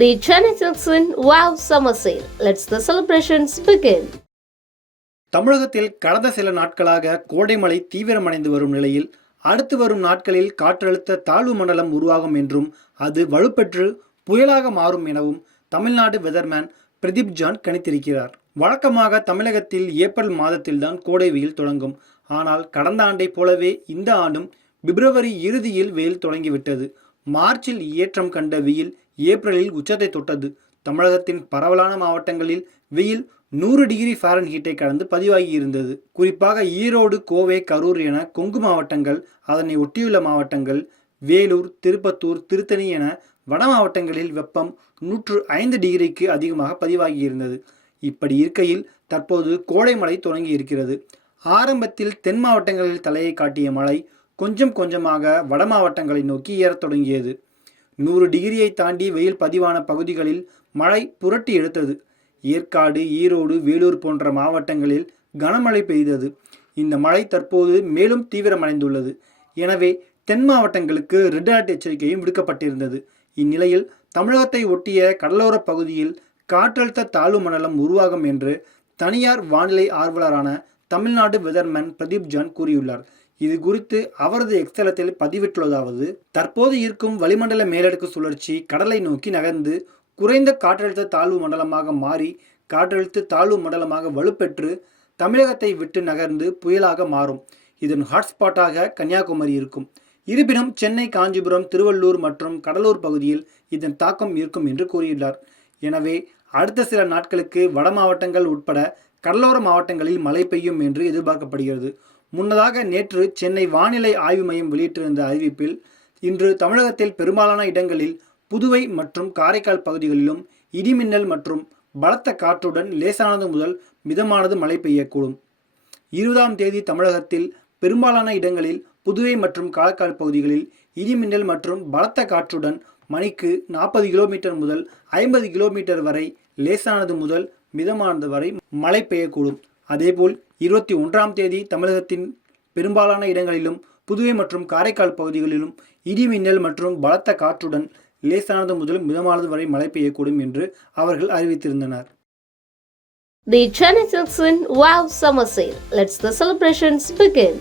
The Chennai Silks in Wow Summer Sale. Let's the celebrations begin. தமிழகத்தில் கடந்த சில நாட்களாக கோடை மழை தீவிரமடைந்து வரும் நிலையில் அடுத்து வரும் நாட்களில் காற்றழுத்த தாழ்வு மண்டலம் உருவாகும் என்றும் அது வலுப்பெற்று புயலாக மாறும் எனவும் தமிழ்நாடு வெதர்மேன் பிரதீப் ஜான் கணித்திருக்கிறார் வழக்கமாக தமிழகத்தில் ஏப்ரல் மாதத்தில்தான் கோடை வெயில் தொடங்கும் ஆனால் கடந்த ஆண்டைப் போலவே இந்த ஆண்டும் பிப்ரவரி இறுதியில் வெயில் தொடங்கிவிட்டது மார்ச்சில் ஏற்றம் கண்ட வெயில் ஏப்ரலில் உச்சத்தை தொட்டது. தமிழகத்தின் பரவலான மாவட்டங்களில் வெயில் நூறு டிகிரி ஃபாரன்ஹீட்டை கடந்து பதிவாகி இருந்தது குறிப்பாக ஈரோடு கோவை கரூர் என கொங்கு மாவட்டங்கள் அதனை ஒட்டியுள்ள மாவட்டங்கள் வேலூர் திருப்பத்தூர் திருத்தணி என வட மாவட்டங்களில் வெப்பம் நூற்று ஐந்து டிகிரிக்கு அதிகமாக பதிவாகி இருந்தது இப்படி இருக்கையில் தற்போது கோடை மழை தொடங்கி இருக்கிறது ஆரம்பத்தில் தென் மாவட்டங்களில் தலையை காட்டிய மழை கொஞ்சம் கொஞ்சமாக வட மாவட்டங்களை நோக்கி ஏறத் தொடங்கியது. நூறு டிகிரியை தாண்டி வெயில் பதிவான பகுதிகளில் மழை புரட்டி எடுத்தது. ஏற்காடு ஈரோடு வேலூர் போன்ற மாவட்டங்களில் கனமழை பெய்தது. இந்த மழை தற்போது மேலும் தீவிரமடைந்துள்ளது. எனவே தென் மாவட்டங்களுக்கு ரெட் அலர்ட் எச்சரிக்கையும் விடுக்கப்பட்டிருந்தது. இந்நிலையில் தமிழகத்தை ஒட்டிய கடலோர பகுதியில் காற்றழுத்த தாழ்வு மண்டலம் உருவாகும் என்று தனியார் வானிலை ஆர்வலரான தமிழ்நாடு வெதர்மேன் பிரதீப் ஜான் கூறியுள்ளார். இது குறித்து அவரது எக்ஸலத்தில் பதிவிட்டுள்ளதாவது தற்போது இருக்கும் வளிமண்டல மேலடுக்கு சுழற்சி கடலை நோக்கி நகர்ந்து குறைந்த காற்றழுத்த தாழ்வு மண்டலமாக மாறி காற்றழுத்த தாழ்வு மண்டலமாக வலுப்பெற்று தமிழகத்தை விட்டு நகர்ந்து புயலாக மாறும். இதன் ஹாட்ஸ்பாட்டாக கன்னியாகுமரி இருக்கும். இருப்பினும் சென்னை காஞ்சிபுரம் திருவள்ளூர் மற்றும் கடலூர் பகுதியில் இதன் தாக்கம் இருக்கும் என்று கூறியுள்ளார். எனவே அடுத்த சில நாட்களுக்கு வட மாவட்டங்கள் உட்பட கடலோர மாவட்டங்களில் மழை பெய்யும் என்று எதிர்பார்க்கப்படுகிறது. முன்னதாக நேற்று சென்னை வானிலை ஆய்வு மையம் வெளியிட்டிருந்த அறிவிப்பில் இன்று தமிழகத்தில் பெரும்பாலான இடங்களில் புதுவை மற்றும் காரைக்கால் பகுதிகளிலும் இடிமின்னல் மற்றும் பலத்த காற்றுடன் லேசானது முதல் மிதமானது மழை பெய்யக்கூடும். இருபதாம் தேதி தமிழகத்தில் பெரும்பாலான இடங்களில் புதுவை மற்றும் காரைக்கால் பகுதிகளில் இடிமின்னல் மற்றும் பலத்த காற்றுடன் மணிக்கு நாற்பது கிலோமீட்டர் முதல் ஐம்பது கிலோமீட்டர் வரை லேசானது முதல் மிதமானது வரை மழை பெய்யக்கூடும். அதேபோல் இருபத்தி ஒன்றாம் தேதி தமிழகத்தின் பெரும்பாலான இடங்களிலும் புதுவை மற்றும் காரைக்கால் பகுதிகளிலும் இடிமின்னல் மற்றும் பலத்த காற்றுடன் லேசானது முதல் மிதமானது வரை மழை பெய்யக்கூடும் என்று அவர்கள் அறிவித்திருந்தனர் The Chennai Silks Wow Summer Sale. Let's the celebrations begin.